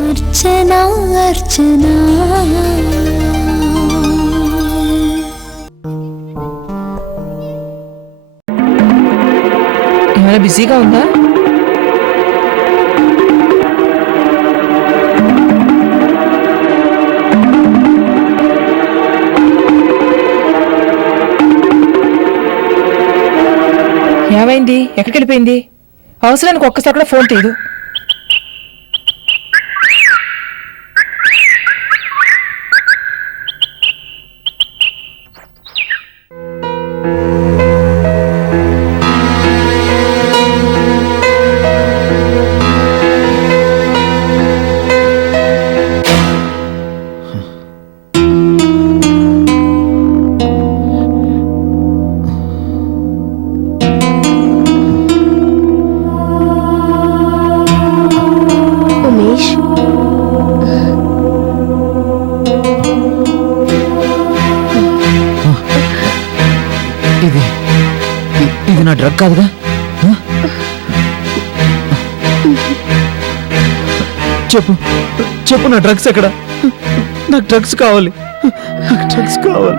అర్చనా అర్చనా ఏమైనా బిజీగా ఉందా? ఏమైంది? ఎక్కడికి వెళ్ళిపోయింది? అవసరానికి ఒక్కసారి కూడా ఫోన్ తీయదు. ఇది నా డ్రగ్ కాదుగా? చెప్పు చెప్పు, నా డ్రగ్స్ ఎక్కడ? నాకు డ్రగ్స్ కావాలి, నాకు డ్రగ్స్ కావాలి.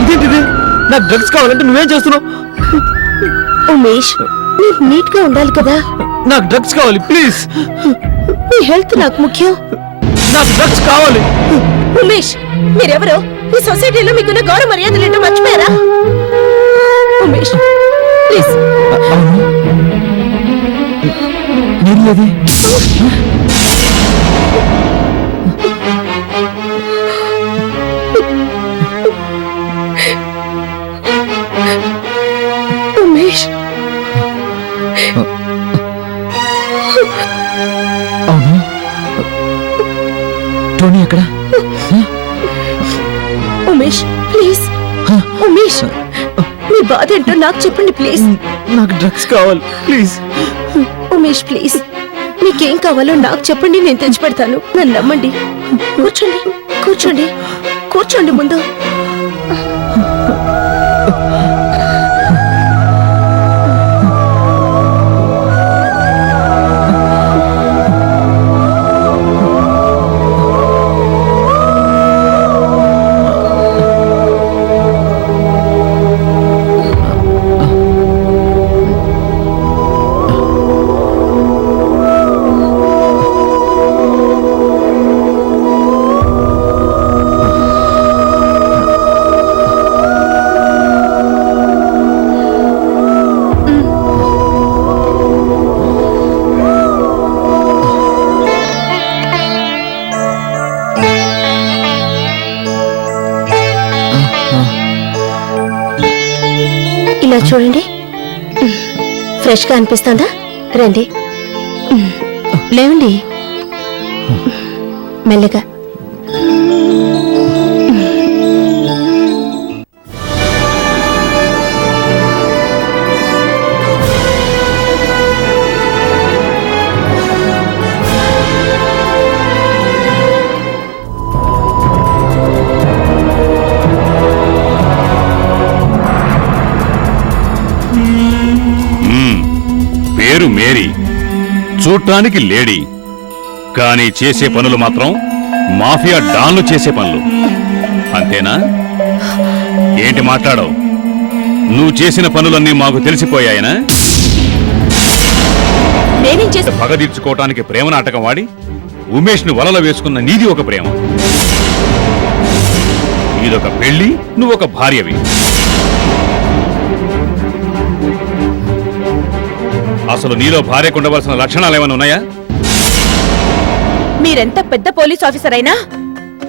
ఇదేంటిది? నాకు డ్రగ్స్ కావాలంటే నువ్వేం చేస్తున్నావు? ఉమేష్, నీకు నీట్ గా ఉండాలి కదా. నాకు డ్రగ్స్ కావాలి, ప్లీజ్. నీ హెల్త్ నాకు ముఖ్యం. నాకు డ్రగ్స్ కావాలి. ఉమేష్, మీరెవరో ఈ సొసైటీలో మీకున్న గౌరవ మర్యాదలు ఏంటో మర్చిపోయారా? ఉమేష్ ప్లీజ్. అవును, నీళ్ళది. ఉమేష్, అవును, టోనీ ఎక్కడ? ఉమేష్ ప్లీజ్. ఉమేష్, మీ బాధ ఏంటో నాకు చెప్పండి ప్లీజ్. నాకు డ్రగ్స్ కావాలి, ప్లీజ్. ఉమేష్ ప్లీజ్, మీకేం కావాలో నాకు చెప్పండి, నేను తెచ్చి పెడతాను. నన్ను నమ్మండి. కూర్చోండి కూర్చోండి కూర్చోండి ముందు. ఇలా చూడండి, ఫ్రెష్ గా అనిపిస్తుందా? రండి, లేవండి మెల్లగా. పేరు మేరీ, చూడటానికి లేడీ, కానీ చేసే పనులు మాత్రం మాఫియా డాన్లు చేసే పనులు. అంతేనా? ఏంటి మాట్లాడవు? నువ్వు చేసిన పనులన్నీ మాకు తెలిసిపోయాయనా? పగ తీర్చుకోవటానికి ప్రేమ నాటకం వాడి ఉమేష్ ను వలలో వేసుకున్న నీది ఒక ప్రేమ. ఇదొక పెళ్లి, నువ్వొక భార్యవి. అసలు నీలో భార్యకు ఉండవలసిన లక్షణాలు ఏమైనా ఉన్నాయా? మీరెంత పెద్ద పోలీస్ ఆఫీసర్ అయినా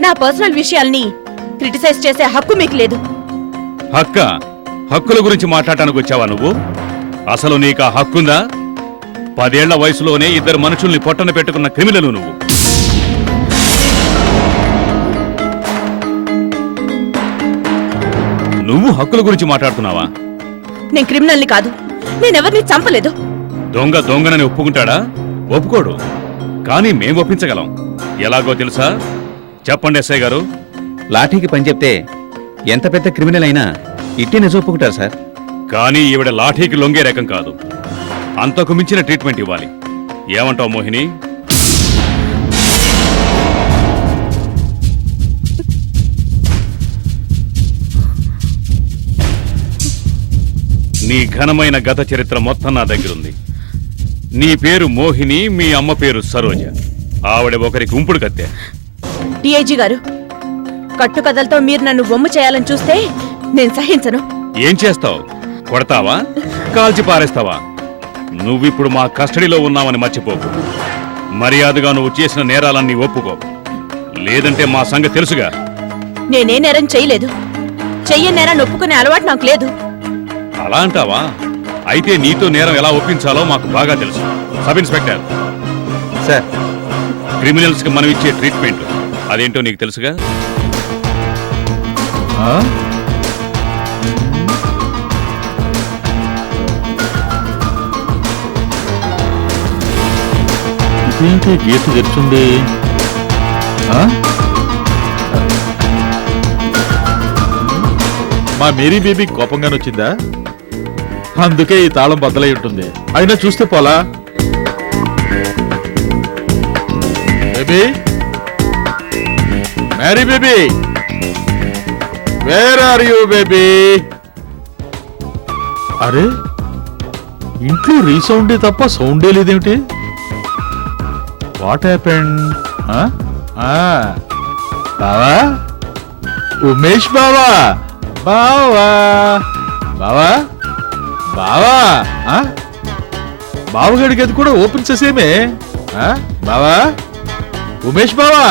నా పర్సనల్ విషయాల్ని క్రిటిసైజ్ చేసే హక్కు మీకు లేదు. హక్కుల గురించి మాట్లాడటానికి వచ్చావా నువ్వు? అసలు నీకు ఆ హక్కుందా? 10 ఏళ్ల వయసులోనే 2 మనుషుల్ని పొట్టన పెట్టుకున్న క్రిమినల్ నువ్వు. నువ్వు హక్కుల గురించి మాట్లాడుతున్నావా? నేను క్రిమినల్ని కాదు, నేనెవరిని చంపలేదు. దొంగనని ఒప్పుకుంటాడా? ఒప్పుకోడు. కానీ మేం ఒప్పించగలం. ఎలాగో తెలుసా? చెప్పండి ఎస్ఐ గారు. లాఠీకి పని చెప్తే ఎంత పెద్ద క్రిమినల్ అయినా ఇట్టి నిజం ఒప్పుకుంటారు సార్. కానీ ఈవిడ లాఠీకి లొంగే రకం కాదు. అంతకు మించిన ట్రీట్మెంట్ ఇవ్వాలి. ఏమంటావు మోహిని? నీ ఘనమైన గత చరిత్ర మొత్తం నా దగ్గరుంది. నీ పేరు మోహిని, మీ అమ్మ పేరు సరోజ. ఆవిడ ఒకరికి ఉంపుడు కత్తే. డిఐజీ గారు, కట్టుకథలతో మీరు నన్ను బొమ్మ చేయాలని చూస్తే నేను సహించను. ఏం చేస్తావు? కొడతావా? కాల్చి పారేస్తావా? నువ్విప్పుడు మా కస్టడీలో ఉన్నావని మర్చిపోకు. మర్యాదగా నువ్వు చేసిన నేరాలన్నీ ఒప్పుకో, లేదంటే మా సంగతి తెలుసుగా. నేనే నేరం చేయలేదు. చెయ్యని నేరాన్ని ఒప్పుకునే అలవాటు నాకు లేదు. అలా అంటావా? అయితే నీతో నేరం ఎలా ఒప్పించాలో మాకు బాగా తెలుసు. సబ్ ఇన్స్పెక్టర్ సార్, క్రిమినల్స్ కి మనం ఇచ్చే ట్రీట్మెంట్ అదేంటో నీకు తెలుసుగా. ఇదేంటి గేటు తెరిచింది? మా మేరీ బేబీ కోపంగానే వచ్చిందా? అందుకే ఈ తాళం బద్దలై ఉంటుంది. అయినా చూస్తే పోలా. బేబీ, మేరీ baby, where are you baby? అరే, ఇంట్లో రీసౌండే తప్ప సౌండే లేదేమిటి? What happened? బావా, ఉమేష్ బావా, బావా, బావా, బావా, బావగడికి అది కూడా ఓపెన్ చేసేమే. బావా, ఉమేష్ బావా,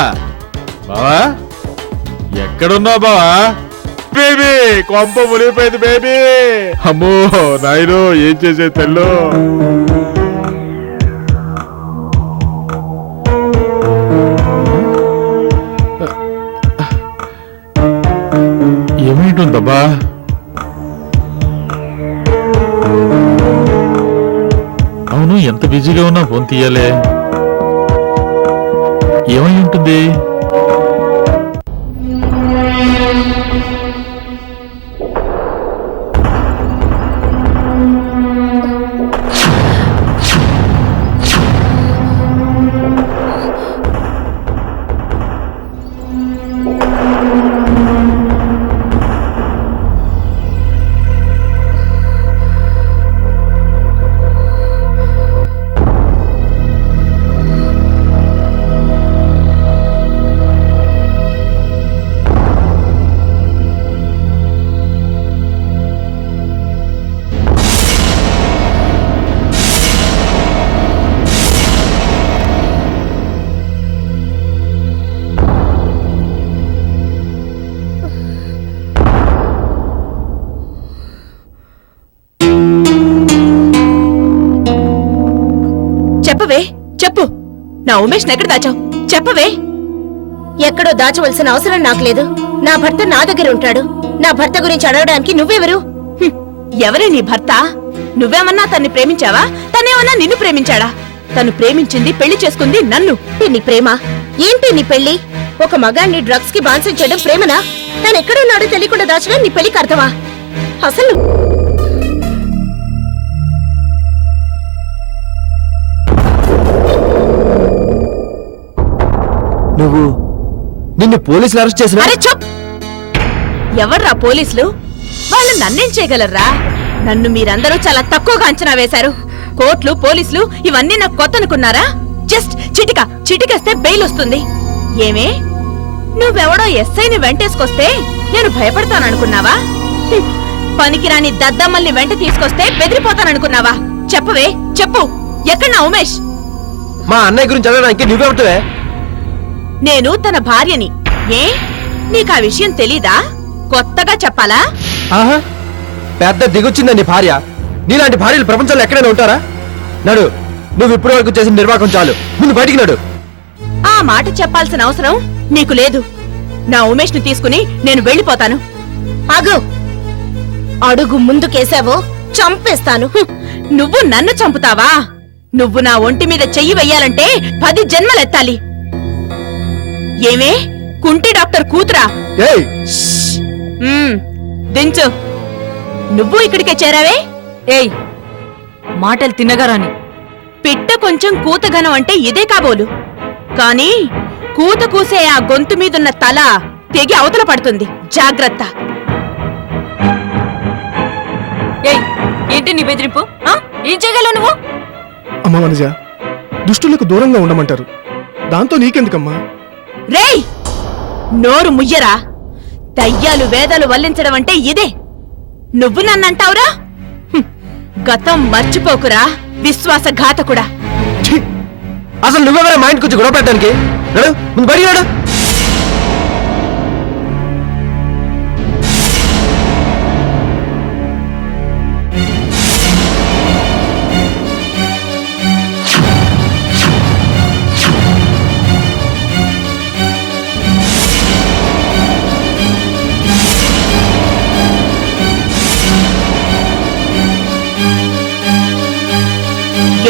బావా, ఎక్కడున్నావు బావా? బేబీ, కొంప మునిగిపోయింది బేబీ. అమ్మో నాయనో, ఏం చేసే తెల్లో. ఏమైంటుందబ్బా? అవును, ఎంత బిజీగా ఉన్నా ఫోన్ తీయాలే. ఏమై ఉంటుంది? చెప్పవే, చెప్పు. నా ఉమేష్ ఎక్కడ దాచావు? చెప్పవే. ఎక్కడో దాచవలసిన అవసరం నాకు లేదు. నా భర్త నా దగ్గర ఉంటాడు. నా భర్త గురించి అడగడానికి నువ్వెవరు? ఎవరే నీ భర్త? నువ్వేమన్నా తన్ని ప్రేమించావా? తనేమన్నా నిన్ను ప్రేమించాడా? తను ప్రేమించింది, పెళ్లి చేసుకుంది నన్ను. నీ ప్రేమ ఏంటి? నీ పెళ్లి ఒక మగాన్ని డ్రగ్స్ కి బాన్సం చేయడం ప్రేమనా? తను ఎక్కడున్నాడో తెలియకుండా దాచడం నీ పెళ్లికి అర్థమా? అసలు నువ్వు నిన్ను పోలీసులు అరెస్ట్ చేసిన? అరే చప్! ఎవర్రా పోలీసులు? వాళ్ళు నన్నేం చేయగలరా? నన్ను మీరందరూ చాలా తక్కువగా అంచనా వేశారు. కోర్టులు, పోలీసులు ఇవన్నీ నాకు కొత్త అనుకున్నారా? జస్ట్ చిటికేస్తే బెయిల్ వస్తుంది. ఏమే, నువ్వెవడో ఎస్ఐని వెంటేసుకొస్తే నేను భయపడతాననుకున్నావా? పనికిరాని దద్దమ్మల్ని వెంట తీసుకొస్తే బెదిరిపోతాననుకున్నావా? చెప్పవే, చెప్పు. ఎక్కడ నా ఉమేష్? మా అన్నయ్య గురించి అడగడానికి నువ్వెవటవే? నేను తన భార్యని. ఏ, నీకా విషయం తెలీదా? కొత్తగా చెప్పాలా? ఆహా, పెద్ద దిగొచ్చిందండి భార్య. నీలాంటి భార్యలు ప్రపంచంలో ఎక్కడైనా ఉంటారా? నడు, నువ్వు ఇప్పటి వరకు చేసిన నిర్వాహకం చాలు. ముందు బయటికి నడు. ఆ మాట చెప్పాల్సిన అవసరం నీకు లేదు. నా ఉమేష్ ని తీసుకుని నేను వెళ్ళిపోతాను. ఆగు! అడుగు ముందుకేసావో చంపేస్తాను. నువ్వు నన్ను చంపుతావా? నువ్వు నా ఒంటి మీద చెయ్యి వెయ్యాలంటే 10 జన్మలెత్తాలి. ఏమే, కుంటి డాక్టర్ కూతురా? ఏయ్, దించు. నువ్వు ఇక్కడికే చేరావే? ఏయ్ మాటలు తిన్నగారాని. పిట్ట కొంచెం కూతగనం అంటే ఇదే కాబోలు. కాని కూత కూసే ఆ గొంతు మీదున్న తల తెగి అవతల పడుతుంది. జాగ్రత్త. ఏయ్ ఏంటి నీ బెదిరింపు? ఏం చేయగలవు నువ్వు? అమ్మా వనజ, దుష్టులకు దూరంగా ఉండమంటారు, దాంతో నీకెందుకమ్మా? రేయ్, నోరు ముయ్యరా. దయ్యాలు వేదాలు వల్లించడం అంటే ఇదే. నువ్వు నన్నంటావురా? గతం మర్చిపోకురా విశ్వాసఘాతకుడా. ఛీ! అసలు నువ్వెవరా మా ఇంటికి వచ్చి గొడవ పెట్టడానికి? నడు, ముందు బయటికి నడు.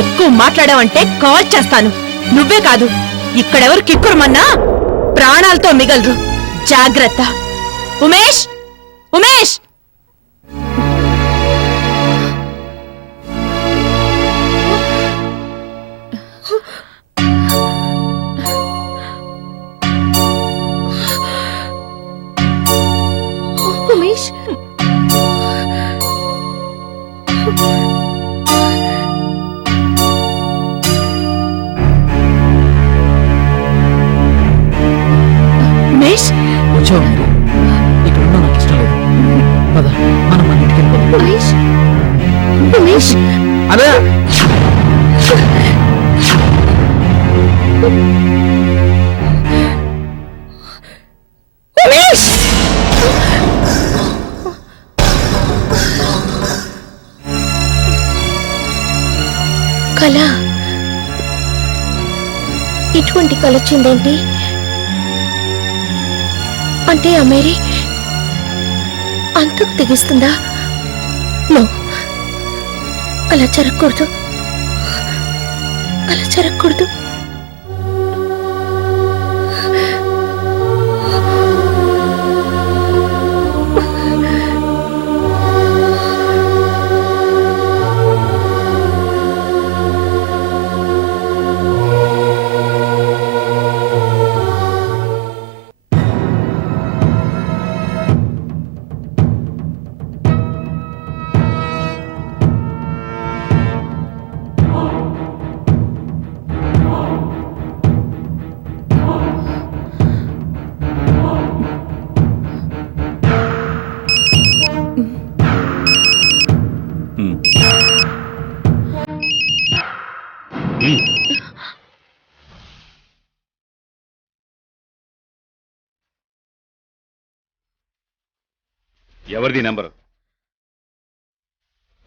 ఎక్కువ మాట్లాడావంటే కాల్ చేస్తాను. నువ్వే కాదు, ఇక్కడెవరు కిక్కురుమన్నా ప్రాణాలతో మిగలరు. జాగ్రత్త. ఉమేష్, ఉమేష్! ఉమేష్, ఉమేష్, వచ్చావు మీరు ఇక్కడ ఉన్నా నాకు ఇష్టం లేదు. పద మనం మన ఇంటికి వెళ్ళిపోదాం. ఉమేష్, ఉమేష్! అన్నయ్య, ఉమేష్! కళ, ఇటువంటి కళ వచ్చిందేంటి? అంటే ఆ మేరీ అంతకు తెగిస్తుందా? నో, అలా జరగకూడదు, అలా జరగకూడదు. ఎవరిది నెంబరు?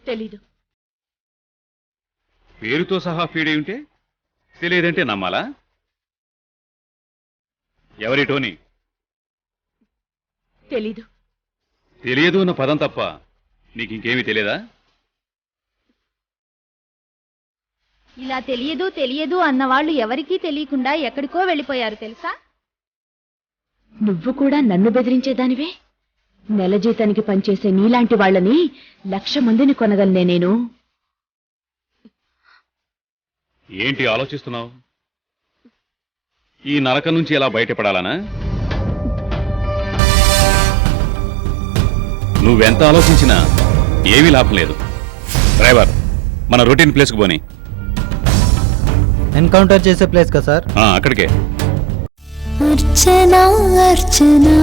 తెలీదు. పేరుతో సహా ఫీడ్ అయి ఉంటే తెలియదంటే నమ్మాలా? ఎవరి టోనీ? తెలీదు. తెలియదు అన్న పదం తప్ప నీకింకేమీ తెలియదా? ఇలా తెలియదు తెలియదు అన్నవాళ్ళు ఎవరికీ తెలియకుండా ఎక్కడికో వెళ్ళిపోయారు తెలుసా? నువ్వు కూడా నన్ను బెదిరించేదానివే? నెల జీతానికి పనిచేసే నీలాంటి వాళ్ళని 1,00,000 మందిని కొనగలనే నేను. ఏంటి ఆలోచిస్తున్నావు? ఈ నరకం నుంచి ఎలా బయటపడాలనా? నువ్వెంత ఆలోచించినా ఏమీ లాభం లేదు. డ్రైవర్, మన రొటీన్ ప్లేస్కి పోని. ఎన్కౌంటర్ చేసే ప్లేస్ కదా సార్? అక్కడికే. అర్చనా అర్చనా